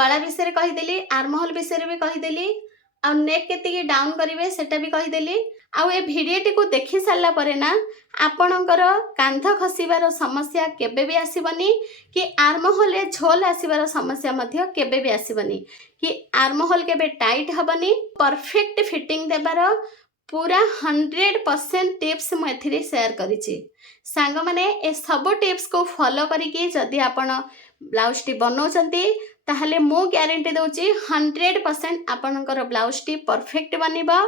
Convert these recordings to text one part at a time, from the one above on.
गला विषय कहीदेली आर्महोल विषय भी कहीदेली आ नेक केतिकी डाउन करेंगे सेटा भी कहीदेली आउ ए भिडियोटी को देखि सारा पर ना आपणकर कांध खसबार समस्या केबे भी आसबनी कि आर्महोल रे झोल आसबार समस्या मध्य केबे भी आसबनी कि आर्महोल केबे टाइट हबनी परफेक्ट फिटिंग देबार पूरा 100% टिप्स मुझे शेयर करिछि सांग माने ए सब टिप्स को फॉलो करिकी जदि आपण ब्लाउज टी बनाउछंती ताहले मु ग्यारंटी दउछि 100% आपणकर ब्लाउज टी परफेक्ट बनिबा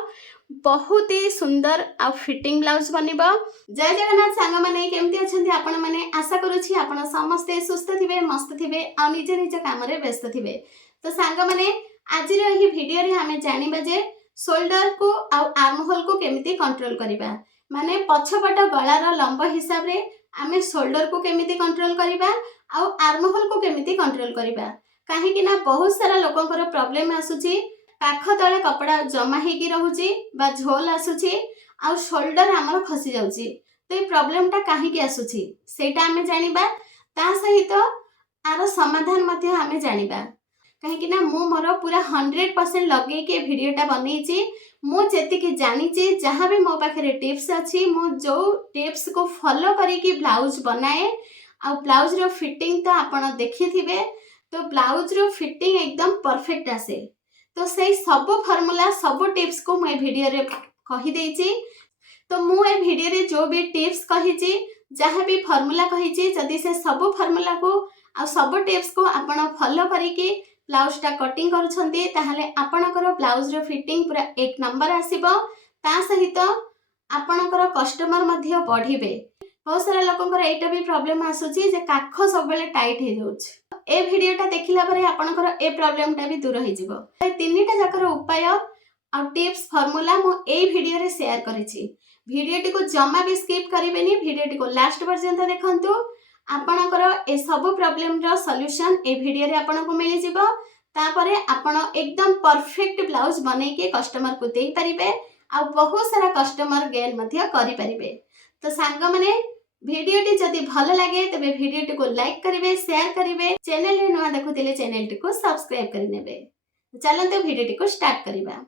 बहुत ही सुंदर आ फिटिंग ब्लाउज बनिबा। जय जगन्नाथ सांग माने केमती अछंती आपण माने आशा करूछि आपण समस्ते सुस्थ थिबे मस्त थिबे आ निज निज काम रे व्यस्त थिबे। तो सांग माने आज रे एही वीडियो रे हमें जानिबा जे शोल्डर को आ आर्महोल को केमिति कंट्रोल करिबा माने पछपट गଳାର लंब हिसाब रे आमे शोल्डर को केमिति कंट्रोल करिबा आ आर्महोल को केमिति कंट्रोल करिबा काहे कि ना बहुत सारा लोकंकर प्रॉब्लम आसुची पाख तळे कपड़ा जमा हेकी रहूची बा झोल आसुची आ शोल्डर हमर खसी जाउची तो ये प्रॉब्लम टा काहे कि आसुची सेटा आमे जानिबा ता सहित आरो समाधान मध्ये आमे जानिबा कहीं ना मु मोर पूरा 100% लगे के वीडियोटा बनईची मु जेतिकी जानिची जहाँ भी मो पाखे टिप्स अच्छी मु जो टिप्स को फॉलो करिकी ब्लाउज बनाए आ ब्लाउज रो फिटिंग तो आपण देखि थिबे तो ब्लाउज रो फिटिंग एकदम परफेक्ट आसे तो से सब फॉर्मूला सब टिप्स को मु वीडियो रे कहि देइची तो मु ए वीडियो रे जो भी टिप्स कहिची जहाँ भी फॉर्मूला कहिची जदि से सब फॉर्मूला को आ सब टिप्स को आपण फॉलो करिकी ब्लाउज टा कटिंग करूछंती ताहले आपणकर ब्लाउज रो फिटिंग पूरा एक नंबर आसीबो ता सहित आपणकर कस्टमर मध्य बढ़िबे। बहुत सारा लोकंकर एटा भी प्रॉब्लम आसुची जे काख सब बेले टाइट हे जाउछ ए वीडियोटा देखिला परे आपणकर ए प्रॉब्लम टा भी दूर हो जिवो। ए तीनटा जाकर उपाय आ टिप्स फार्मूला मो ए वीडियो रे शेयर करिछि वीडियोटी को जमा भी स्किप करिवेनी वीडियोटी को लास्ट पर्यंत देखंतु आपणकर ए सब प्रॉब्लम रो सॉल्यूशन ए वीडियो रे आपन को मिलि जिवो तापरे आपन एकदम परफेक्ट ब्लाउज बनै के कस्टमर को देई परिबे आ बहुत सारा कस्टमर गेन मध्य करि परिबे। तो सांग माने वीडियोटी जदि भल लागे तबे वीडियोटी को लाइक करिवे शेयर करिवे चैनल रे नवा देखुतिले चैनल टी को सब्सक्राइब करि नेबे। चलंतु वीडियोटी को स्टार्ट करिबा।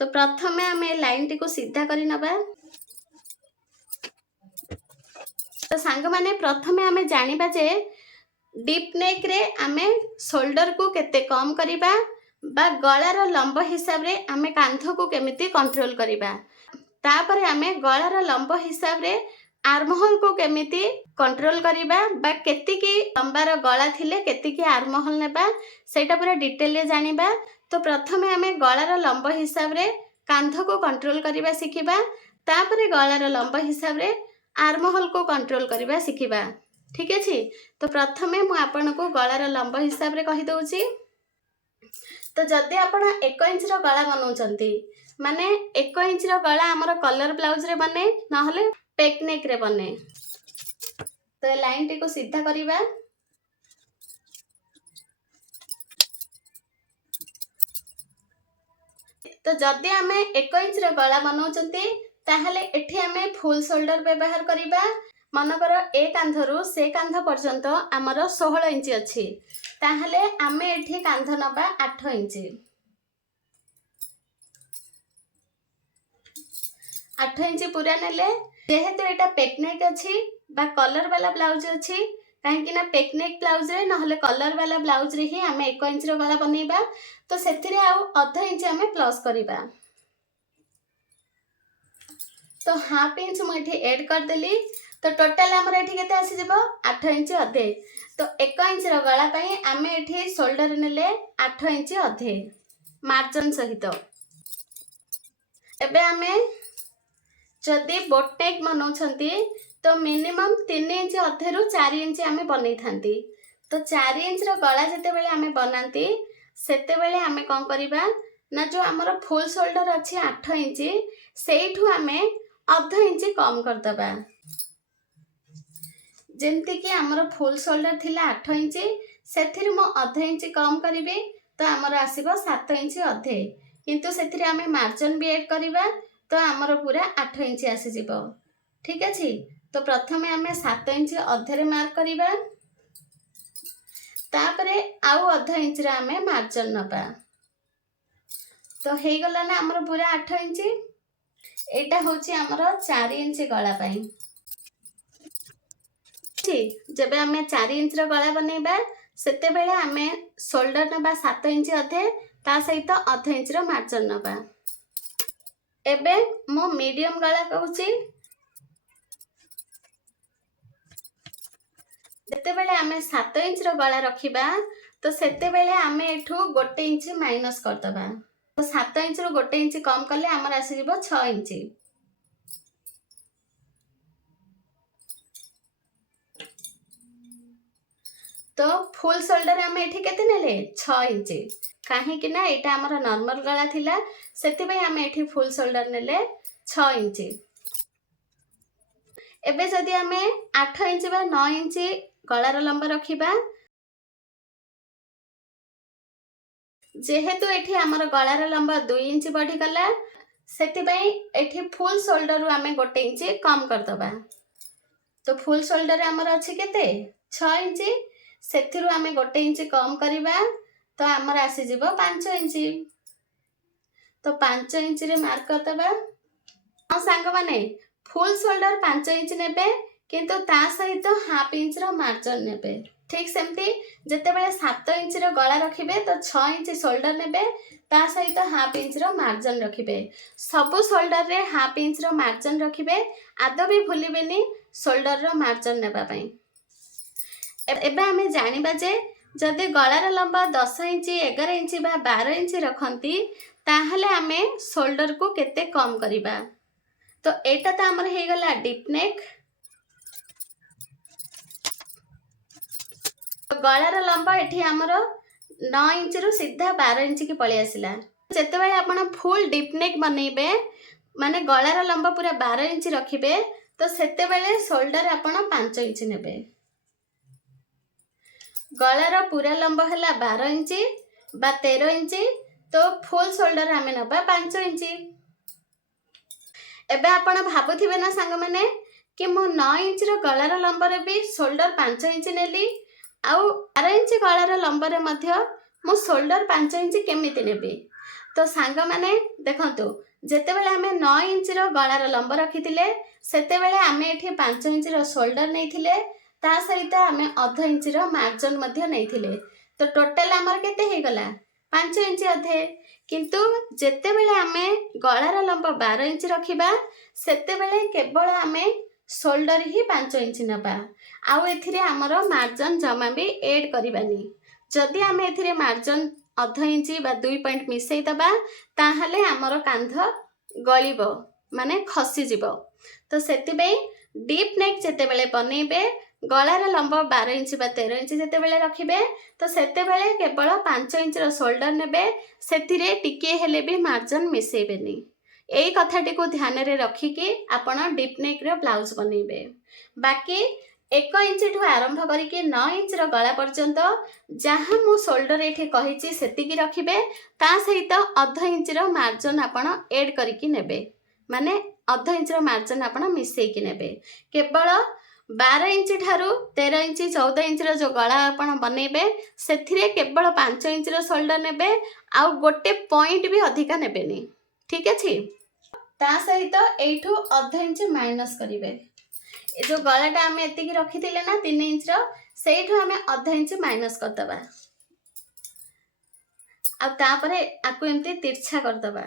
तो प्रथमे हमें लाइन टी को सीधा करि नबा। तो सांग माने प्रथमे आमे जानिबा जे डीप नेक रे आमे शोल्डर को केते कम करिबा बा गଳାର लंब हिसाब रे आमे कांध को केमिति कंट्रोल करिबा तापरे आमे गଳାର लंब हिसाब रे आर्महोल को केमिति कंट्रोल करिबा बा केतिकी लंबार गळा थिले केतिकी आर्महोल नेबा सेटा पूरा डिटेल रे जानिबा। तो प्रथमे आमे गଳାର लंब हिसाब रे कांध को कंट्रोल करिबा सिखिबा तापरे गଳାର लंब हिसाब रे आर्महोल को कंट्रोल करवा शिखिबा ठीक अछि। तो प्रथमे मु आपन को गଳାର लंब हिसाब रे कहि दउची। तो जदि आपण 1 इंच रो गळा बनाउचंती माने 1 इंच रो गळा हमर कलर ब्लाउज रे बने न हले पेक नेक रे बने। तो लाइन टी को सीधा करिबा। तो जदि हमें 1 इंच रो गळा बनाउचंती ताहले एठी हमें फुल शोल्डर व्यवहार करिबा मनकर ए कांधरु से कांध पर्यंत आमर 16 इंच अछि ताहले आमे एठी कांध नबा 8 इंच 8 इंच पूरा नेले जेहेतु एटा पेकनेक अछि बा कलर वाला ब्लाउज अछि काहे कि ना पेकनेक ब्लाउज रे नहले कलर वाला ब्लाउज रे ही आमे 1 इंच रो गला बनेबा तो सेथिरे आउ आधा इंच आमे प्लस करिबा। तो हाफ इंच मुझे ऐड कर देली तो टोटल हमर एठी केते आसी जबो 8 इंच अधे। तो 1 इंच रो गळा पई आमे एठी शोल्डर नेले 8 इंच अधे मार्जिन सहित। एबे आमे जदि बोटनेक बनाउछंती तो मिनिमम 3 इंच अधे रु 4 इंच आमे बनै थांती। तो 4 इंच रो गळा जते बेले आमे बनांती सेते बेले आमे कोन करिबा ना जो हमर फुल शोल्डर अछि 8 इंच सेठू आमे आधा इंच कम कर दबा जेमती कि हमर फुल शोल्डर थिला 8 इंच सेथिर मो आधा इंच कम करिवे तो हमर आसीबो 7 इंच अधे किंतु सेथिरे आमे मार्जिन भी ऐड करिबा तो हमर पूरा 8 इंच आसी जिवो ठीक अछि। तो प्रथमे आमे 7 इंच अधे रे मार्क करिबा तापरे आउ अध इंच रे आमे मार्जिन नबा। तो हे गला ना हमर पूरा 8 इंच। एटा होची हमर 4 इंच गला पई। जब आम 4 इंच गला बनैबा सेते बेले आम शोल्डर नबा 7 इंच अधे ता सहित अध इंच मार्जिन नबा। एबे मो मीडियम गला कहूची। जेते बेले आम 7 इंच गला रखिबा तो सेते बेले आम एठू 1 इंच माइनस कर दबा। तो 7 इंच रो 1 इंच कम करले हमर आसी जिवो 6 इंच। तो फुल शोल्डर आम एठी केते नेले 6 इंच। काहे कि ना एटा हमर नॉर्मल गला थिला सेति बे आम एठी फुल शोल्डर नेले 6 इंच। एबे जदि आम 8 इंच बा 9 इंच गलार लंबा रखिबा जेहेतु एठी हमर गलार लंबा 2 इंच बढ़ी गला सेति बे एठी फुल शोल्डर रु आम 1 इंच कम कर दबा। तो फुल शोल्डर हमर अछि केते 6 इंच सेथिरु आम 1 इंच कम करिबा तो हमर आसी जिवो 5 इंच। तो 5 इंच रे मार्क कर दबा। हां सांग माने फुल शोल्डर 5 इंच नेबे किंतु ता सहित हाफ इंच रो मार्जिन नेबे। ठीक सेमती जेते बेले 7 इंच रो गला रखिबे तो 6 इंच शोल्डर नेबे ता सहित हाफ इंच रो मार्जिन रखिबे। सबु शोल्डर रे हाफ इंच रो मार्जिन रखिबे। आदो भी भूलिबेनी शोल्डर रो मार्जिन नेबा पई। एबे हमें जानिबा जे जदि गलार लंबा 10 इंच 11 इंच बा 12 इंच रखंती ताहले आमे शोल्डर को केते कम करिबा। तो एटा तो हमर हे गला डीप नेक। गलार लंबा एठी हमर 9 इंच रु सीधा 12 इंच की पळी आसिला। जेते बेले आपण फुल डीप नेक बनेबे माने गलार लंबा पूरा 12 इंच रखिबे तो सेते बेले शोल्डर आपण 5 इंच नेबे। गलार पूरा लंबा हला 12 इंच बा 13 इंच तो फुल शोल्डर आमे नबा 5 इंच। एबे आपण भाबुथिबे ना सांग माने कि मो 9 इंच रो गलार लंबा रे भी शोल्डर 5 इंच नेली आउ 12 इंच गलार लंबा रे मध्य मो शोल्डर 5 इंच केमिति नेबी। तो सांग माने देखंतु जेते बेले आमे 9 इंच रो गलार लंबा रखिथिले सेते बेले आमे एठी 5 इंच रो शोल्डर नैथिले ता सहित आमे आधा इंच रो मार्जिन मध्य नैथिले। तो टोटल हमर केते हे गला 5 इंच अधे। किंतु जेते बेले आमे गलार लंबा 12 इंच रखिबा सेते बेले केवल आमे शोल्डर ही 5 इंच नबा। आउ एथिरे हमर मार्जिन जमा भी ऐड करिबानी। जदि आमे एथिरे मार्जिन आधा इंच बा 2 पॉइंट मिसई दबा ताहले हमर कांध गळिबो माने खसी जिवो। तो सेति बे डीप नेक जेते बेले बनेबे गलार लंबा 12 इंच बा 13 इंच जेते बेले रखिबे तो सेते बेले केवल 5 इंच रो शोल्डर नेबे सेथिरे टिके हेले भी मार्जिन मिसेबेनी। एई कथाटी को ध्यान रे रखी कि आपण डीप नेक रो ब्लाउज बनेबे। बाकी 1 इंच ठू आरंभ करिके 9 इंच रो गला पर्यंत जहां मु शोल्डर एठी कहिची सेतिकी रखिबे ता सहित आधा इंच रो मार्जिन आपण ऐड करिकी नेबे माने आधा इंच रो मार्जिन आपण मिसेकी नेबे। केवल 12 इंच ठारू 13 इंच 14 इंच रो जो गला आपण बनेबे सेथिरे केवल 5 इंच रो शोल्डर नेबे आउ गोटे पॉइंट भी अधिका नेबेनी। ठीक अछि। ता सहित एठू आधा इंच माइनस करिवे। ए जो गलाटा आमे एतिकी रखिथिले ना 3 इंच रो सेठू आमे आधा इंच माइनस कर दबा। आ तापरे आकु एमती तिरछा कर दबा।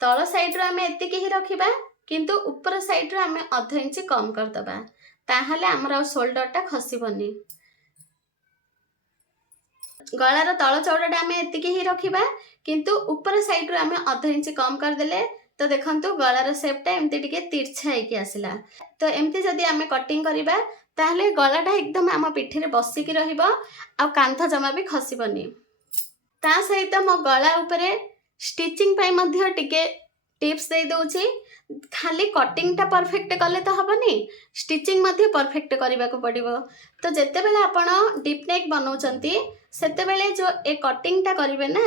तळ साइड रो आमे एतिकी ही रखिबा किंतु ऊपर साइड रो आमे आधा इंच कम कर दबा ताहले हमरा शोल्डर टा खसिबनी। गलार तळ चौड़ाटा आमे एतिकी ही रखिबा किंतु ऊपर साइड रो आमे आधा इंच कम कर देले तो देखंतु गलार शेपटा एमती टिके तिरछा हेकी आसिला। तो एमती जदी आमे कटिंग करिबा ताहले गलाटा एकदम आम पिठी रे बसिकी रहिबो आ कांध जमा भी खसिबनी। ता सहित मो गला ऊपरे स्टिचिंग पाई मध्य टिके टिप्स दे दोची। खाली कटिंग टा परफेक्ट कले तो हबनी स्टिचिंग मध्य परफेक्ट करबा को पड़िबो। तो जेते बेले आपण डीप नेक बनाउचंती सेते बेले जो ए कटिंग टा करिवे ना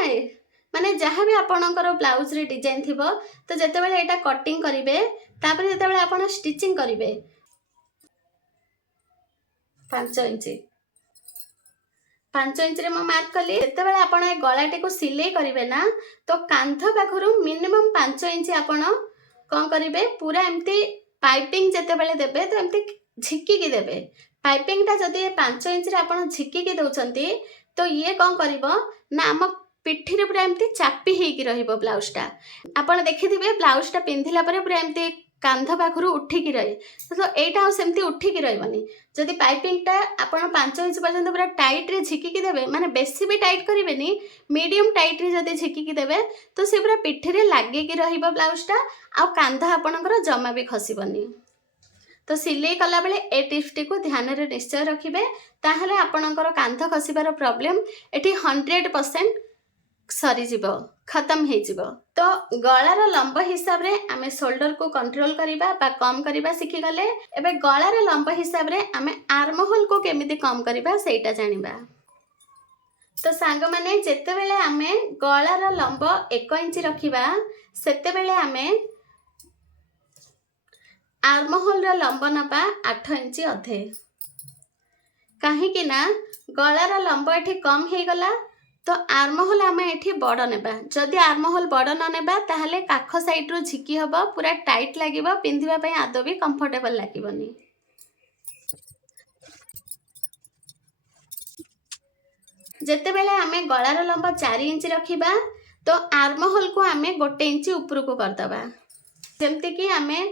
माने जहाँ भी आपणकर ब्लाउज रे डिजाइन थिबो तो जेते बेले एटा कटिंग करिवे तापर जेतेबेले आपण स्टिचिंग करिवे 5 इंच 5 इंच रे मैं मार्क कली। जेतेबेले आपण ए गलाटी को सिलाई करिवे ना तो कांध पाखरु मिनिमम 5 इंच आपण कोन करिवे पूरा एमती पाइपिंग जेतेबेले देबे तो एमती झिकी की देबे। पाइपिंग ता जदी 5 इंच रे आपण झिकी की दउचंती तो ये कोन करिवो ना आम पिठी रे पूरा एमती चापी हे की रहिबो ब्लाउज टा। आपण देखिथिबे ब्लाउज टा पिंधिला परे पूरा एमती कांध पाखरु उठी की रहे तो एटा सेमती उठी की रहबनी। जदि पाइपिंग टा आपण 5 इंच पर्यंत पूरा टाइट रे झिकी की देबे माने बेसी भी टाइट करिवेनी मीडियम टाइट रे जदि झिकी की देबे तो से पूरा पिठी रे लागे की रहिबो ब्लाउज टा आ कांध आपणकर जमा भी खसिबनी। तो सिलाई कला बेले ए टिप्स टी को ध्यान रे निश्चय रखिबे ताहले आपणकर कांध खसिबार प्रॉब्लम एठी 100% सरी जीवो खत्म हे जीवो। तो गଳାର लंब हिसाब रे आमे शोल्डर को कंट्रोल करिबा बा कम करिबा सिखि गले। एबे गଳାର लंब हिसाब रे आमे आर्म होल को केमिति कम करिबा सेटा जानिबा। तो सांग माने जेते बेले आमे गଳାର लंब 1 इंच रखिबा सेते बेले आमे आर्म होल रो लंब नबा 8 इंच अधे। काहे कि ना गଳାର लंब एठी कम हे गला तो आर्म होल आम एठी बड़ नेबा। जदि आर्म होल बड़ न नेबा ताहले काख साइड रो झिकी हबो पूरा टाइट लागिबो पिंधिबा पई आदो भी कंफर्टेबल लागिबोनी। जेते बेले आमे गଳାର लंब 4 इंच रखिबा तो आर्म होल को आमे 1 इंच ऊपर को कर दबा। जेमति कि आमे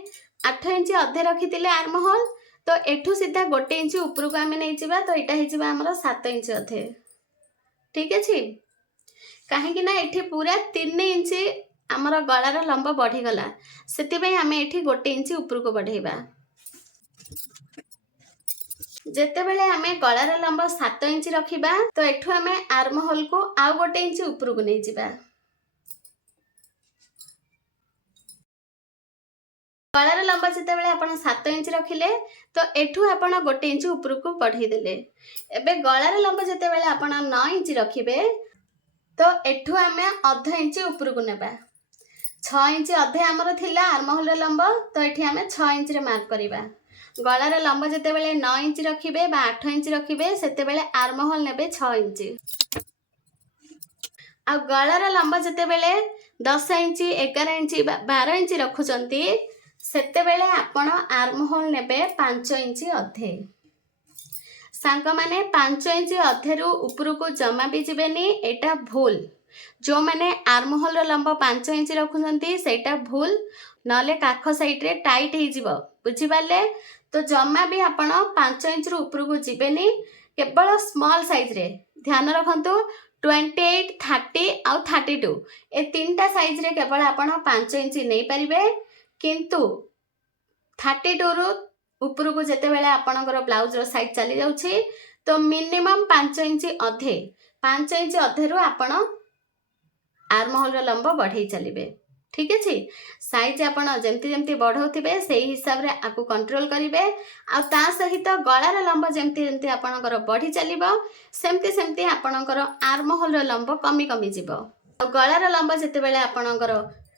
8 इंच अधे रखितिले आर्म होल तो एठू सीधा 1 इंच ऊपर को आमे नै जिबा तो एटा हे जिबा हमरो 7 इंच अधे। ठीक अछि काहे कि ना एठी पूरा 3 इंच हमर गଳାର लंब बढ़ी गला सेति पई हमें एठी 1 इंच ऊपर को बढ़ेबा। जेते बेले हमें गଳାର लंब 7 इंच रखिबा तो एठू हमें आर्म होल को आउ 1 इंच ऊपर को नै जिबा। गଳାର लंब जेते बेले आपण 7 इंच रखिले तो एठू आपण 1 इंच ऊपर को बढ़ी देले। एबे गଳାର लंब जेते बेले आपण 9 इंच रखिबे तो एठू आमे आधा इंच ऊपर को नेबा। 6 इंच अधे हमर थिला आर्म होल लंब तो एठी आमे 6 इंच रे मार्क करिबा। गଳାର लंब जेते बेले 9 इंच रखिबे बा 8 इंच रखिबे सेते बेले आर्म होल नेबे 6 इंच। आ गଳାର लंब जेते बेले 10 इंच 11 इंच 12 इंच रखुचंती सेते बेले आपण आर्म होल नेबे 5 इंच अधे। सांग माने 5 इंच अधे रु ऊपर को जमा भी जिबेनी एटा भूल। जो माने आर्म होल रो लंब 5 इंच रखुचंती सेटा भूल नले काख साइड रे टाइट हे जिवो बुझि पाले। तो जमा भी आपण 5 इंच रु ऊपर को जिबेनी केवल स्मॉल साइज रे ध्यान रखंतु 28 30 आ 32 ए तीनटा साइज रे केवल आपण 5 इंच नै परिबे किंतु 32 रु ऊपर को जेते बेले आपणकर ब्लाउज रो साइज चली जाउछि तो मिनिमम 5 इंच अधे रु आपण आर्म होल रो लंब बढ़ई चलिबे। ठीक अछि साइज आपण जेमती जेमती बढ़ौथिबे सेही हिसाब रे आकु कंट्रोल करिवे। आ ता सहित गଳାର लंब जेमती जेमती आपणकर बढ़ी चलिबो सेमती सेमती आपणकर आर्म होल रो लंब कमी कमी जिवो। आ गଳାର लंब जेते बेले आपणकर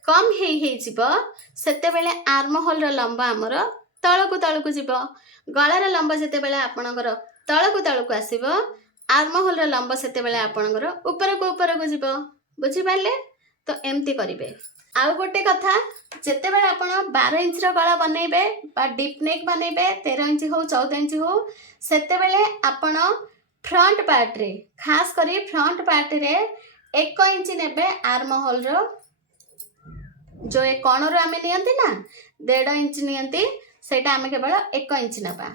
कम हे जिवो सेते बेले आर्म होल रो लंब हमर तळकु जिवो। गଳାର लंब जेते बेले आपणकर तळकु आसीबो आर्म होल रो लंब सेते बेले आपणकर ऊपर को जिवो बुझि पाले। तो एमती करिवे। आउ गोटे कथा जेते बेले आपण 12 इंच रो गळा बनेबे बा डीप नेक बनेबे 13 इंच हो 14 इंच हो सेते बेले आपण फ्रंट पार्ट रे खास करी फ्रंट पार्ट रे 1 इंच नेबे आर्म होल रो जो ए कोण रो आमे नियंती ना 1.5 इंच नियंती सेटा आमे केवल 1 इंच नबा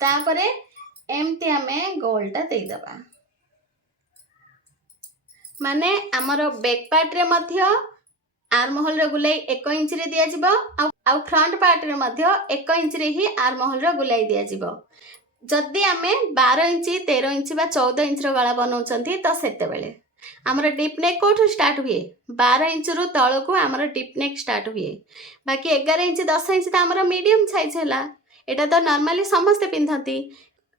तापरे एमती आमे गोलटा देई दबा। माने हमरो बैक पार्ट रे मध्य आर्म होल रो गुलाई 1 इंच रे दिया जिवो आ फ्रंट पार्ट रे मध्य 1 इंच रे ही आर्म होल रो गुलाई दिया जिवो। जदि आमे 12 इंच 13 इंच बा 14 इंच रो गळा बनौचंती तो सेते बेले हमर डीप नेक कोठु स्टार्ट हुए 12 इंच रु तळ को हमर डीप नेक स्टार्ट हुए। बाकी 11 इंच 10 इंच त हमर मीडियम साइज हैला एटा तो नॉर्मली समस्त पिंधंती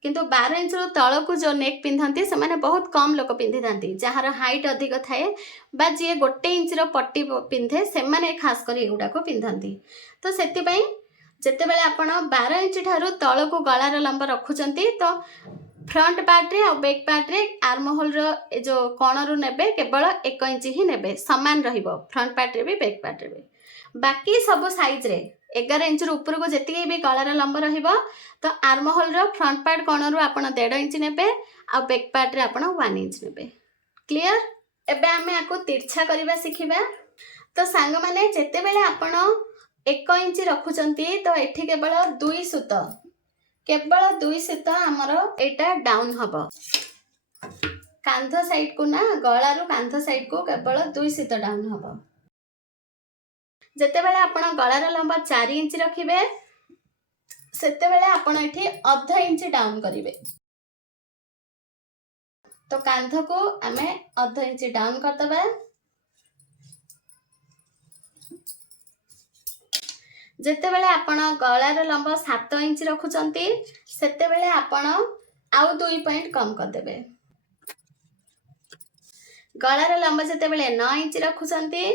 किंतु 12 इंच रु तळ को जो नेक पिंधंती से माने बहुत कम लोक पिंधि थांती जहार हाइट अधिक थाए बा जे 1 इंच रो पट्टी पिंधे से माने खास करी एगुडा को पिंधंती। तो सेतिपई जेतेबेले आपण 12 इंच ठारू तळकू गଳାର लंब रखुचंती तो फ्रंट पार्ट रे और बैक पार्ट रे आर्म होल रो जो कोणरू नेबे केवल 1 इंच ही नेबे समान रहिबो फ्रंट पार्ट रे भी बैक पार्ट रे भी बाकी सब साइज रे 11 इंच रो ऊपर को जेतिके भी गଳାର लंब रहिबो तो आर्म होल रो फ्रंट पार्ट कोणरू आपण 1.5 इंच नेबे और बैक पार्ट रे आपण 1 इंच नेबे क्लियर। एबे आमे आको तिरछा करबा सिखिबा। तो सांग माने जेतेबेले आपण 1 इंच रखुचंती तो एठी केवल 2 सूत केवल 2 सूत हमर एटा डाउन हबो कांध साइड को ना गळारू कांध साइड को केवल 2 सूत डाउन हबो। जेतेबेले आपण गळार लंबा 4 इंच रखिबे सेतेबेले आपण एठी आधा इंच डाउन करिवे तो कांध को आमे आधा इंच डाउन करतबा। जेतेबेले आपण गळार लंबा 7 इंच रखुचंती सेतेबेले आपण आउ 2 पॉइंट कम कर देबे। गळार लंबा जेतेबेले 9 इंच रखुचंती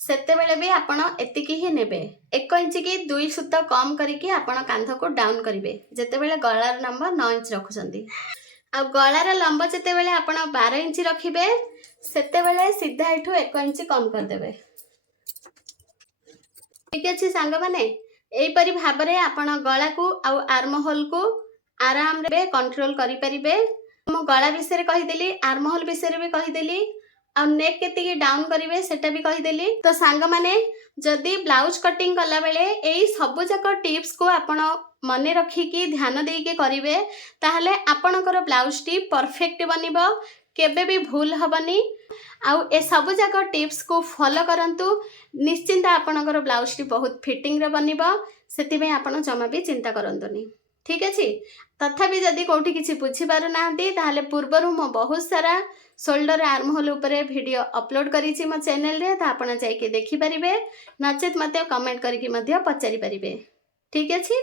सेतेबेले भी आपण एतिकी ही नेबे 1 इंच की 2 सूत कम करिके आपण कांध को डाउन करिवे जेतेबेले गळार लंबा 9 इंच रखुचंती। आ गळार लंबा जेतेबेले आपण 12 इंच रखिबे सेतेबेले सीधा एठू 1 इंच कम कर देबे। ठीक अछि सांग माने एई परि भाबरे आपण गळा को आ आर्म होल को आराम रे कंट्रोल करि परिबे। मो गळा विषय रे कहि देली आर्म होल विषय रे भी कहि देली आ नेक केतिकी डाउन करिवे सेटा भी कहि देली। तो सांग माने जदी ब्लाउज कटिंग कला बेले एई सब जक टिप्स को आपण मने रखी कि ध्यान देई के करिवे ताहले आपणकर ब्लाउज टी परफेक्ट बनिबो केबे भी भूल हबनी। आउ ए सब जक टिप्स को फॉलो करंतु निश्चिंत आपणकर ब्लाउज टी बहुत फिटिंग रे बनिबो सेति में आपण जमा भी चिंता करंतुनी। ठीक अछि तथापि जदि कोठी किछि बुझी पारु नांती ताहले पूर्वरु मो बहुत सारा शोल्डर आर्म होल उपरे वीडियो अपलोड करिछि मो चैनल रे त आपण जाई के देखि परिबे नचेत मते कमेंट करिकि मध्य पचारि परिबे। ठीक अछि।